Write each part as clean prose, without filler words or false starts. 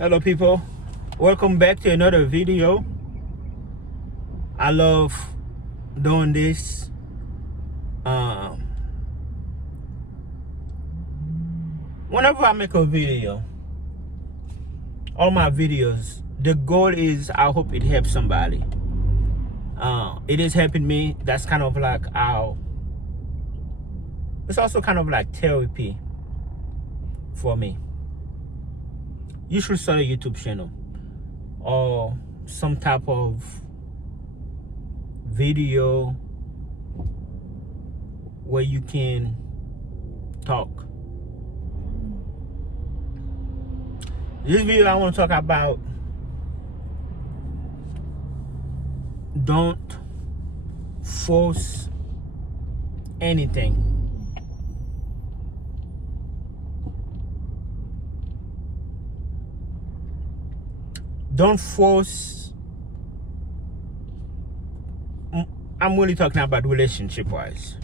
Hello people, welcome back to another video. I love doing this. Whenever I make a video, all my videos, the goal is I hope it helps somebody. It is helping me. That's kind of like it's also kind of like therapy for me. You should start a YouTube channel or some type of video where you can talk. This video I want to talk about don't force anything. Don't force. I'm really talking about relationship wise.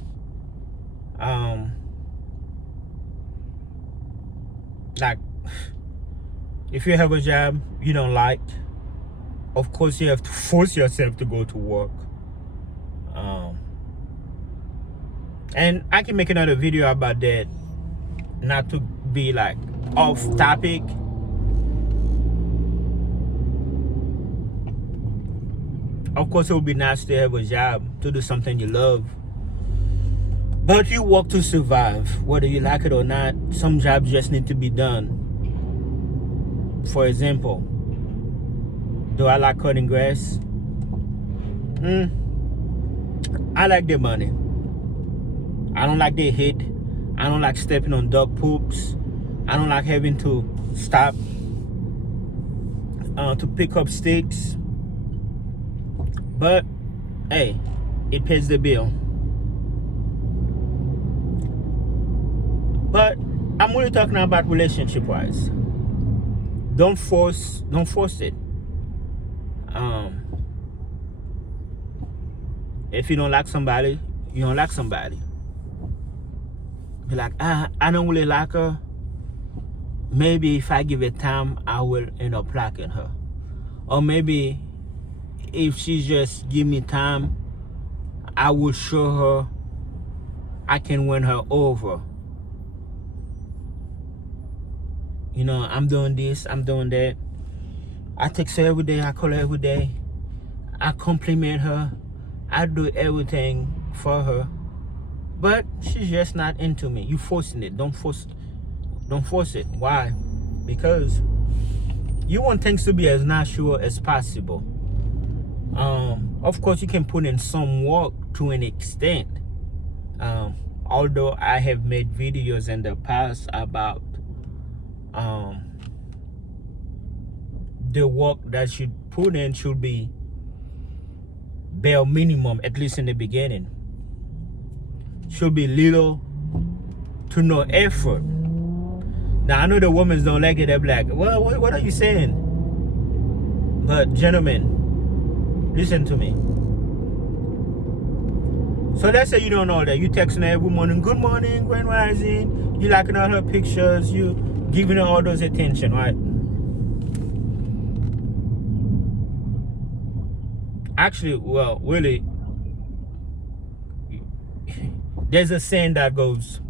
Like, if you have a job you don't like, of course you have to force yourself to go to work. And I can make another video about that, not to be like off topic. Of course, it would be nice to have a job, to do something you love. But you work to survive, whether you like it or not. Some jobs just need to be done. For example, do I like cutting grass? I like the money. I don't like the heat. I don't like stepping on dog poops. I don't like having to stop to pick up sticks. But hey, it pays the bill. But I'm really talking about relationship wise. Don't force it. If you don't like somebody, you don't like somebody. Be like, I don't really like her. Maybe if I give it time, I will end up liking her. Or maybe if she just give me time, I will show her I can win her over. You know, I'm doing this, I'm doing that. I text her every day, I call her every day. I compliment her. I do everything for her. But she's just not into me. You forcing it. Don't force it. Why? Because you want things to be as natural as possible. Of course, you can put in some work to an extent. Although I have made videos in the past about the work that you put in should be bare minimum, at least in the beginning. Should be little to no effort. Now, I know the women don't like it. They're like, well, what are you saying? But gentlemen, listen to me. So let's say you don't know that. You texting her every morning, good morning, grand rising. You liking all her pictures. You giving her all those attention, right? Actually, well, really, there's a saying that goes,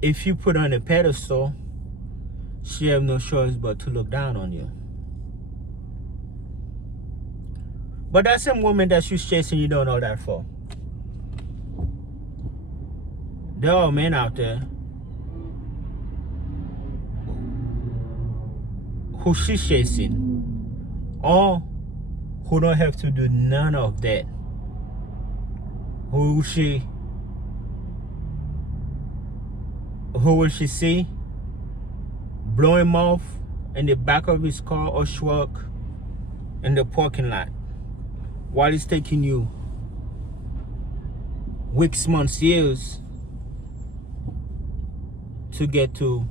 if you put her on a pedestal, she have no choice but to look down on you. But that same woman that she's chasing, you don't know that for. There are men out there who she's chasing, or who don't have to do none of that. Who will she see? Blow him off in the back of his car or truck in the parking lot while he's taking you weeks, months, years to get to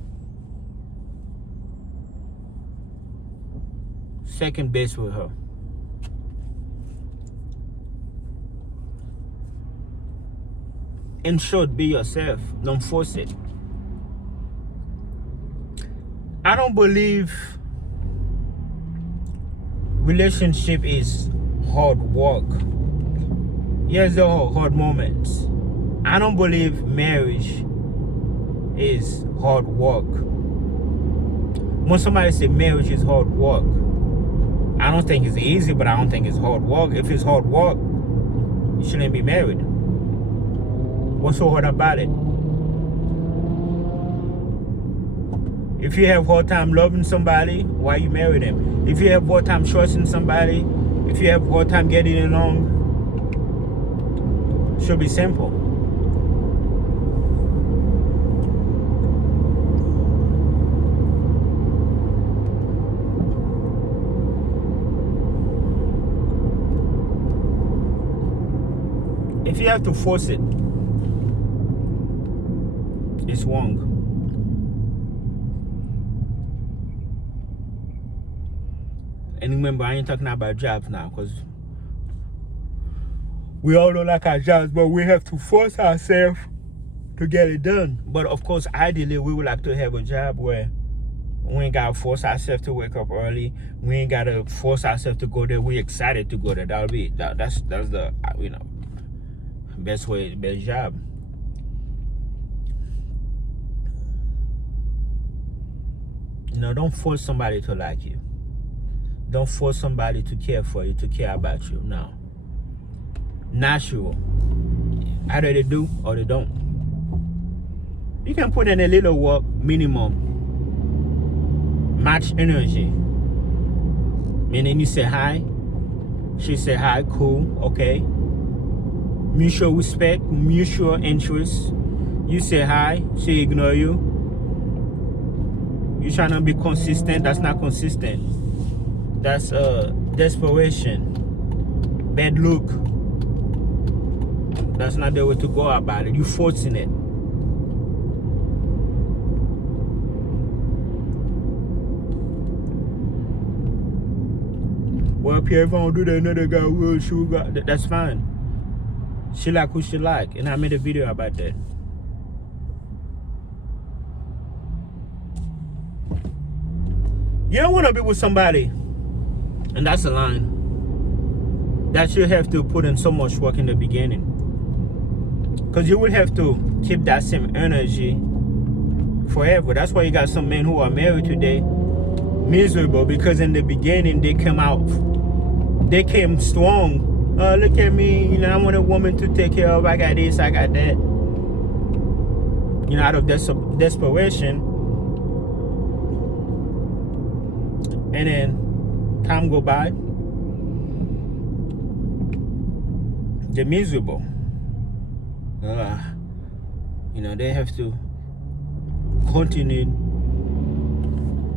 second base with her. In short, be yourself. Don't force it. I don't believe relationship is hard work. Yes, there are hard moments. I don't believe marriage is hard work. When somebody say marriage is hard work, I don't think it's easy, but I don't think it's hard work. If it's hard work, you shouldn't be married. What's so hard about it? If you have hard time loving somebody, why you marry them? If you have hard time trusting somebody, if you have hard time getting along, it should be simple. If you have to force it, it's wrong. And remember, I ain't talking about jobs now, because we all don't like our jobs, but we have to force ourselves to get it done. But of course, ideally, we would like to have a job where we ain't got to force ourselves to wake up early. We ain't got to force ourselves to go there. We're excited to go there. That's the, best way, best job. Don't force somebody to like you. Don't force somebody to care for you, to care about you. No. Natural. Either they do or they don't. You can put in a little work, minimum. Match energy. Meaning you say hi, she say hi, cool, okay. Mutual respect, mutual interest. You say hi, she ignore you. You trying to be consistent, that's not consistent. That's desperation. Bad look. That's not the way to go about it. You forcing it. Well, Pierre, if I don't do that, another guy will. She will. That's fine. She like who she like, and I made a video about that. You don't want to be with somebody, and that's a line, that you have to put in so much work in the beginning, because you will have to keep that same energy forever. That's why you got some men who are married today miserable, because in the beginning they came strong. Look at me, I want a woman to take care of. I got this, I got that. Out of desperation. And then time go by, they're miserable. They have to continue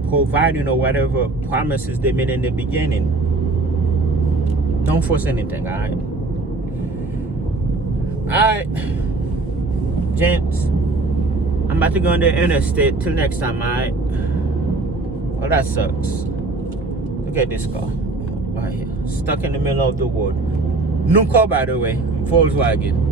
providing or whatever promises they made in the beginning. Don't force anything, alright? Alright, gents, I'm about to go on the interstate. Till next time, alright? Well, that sucks. Look at this car right here, stuck in the middle of the road. New car, by the way, Volkswagen.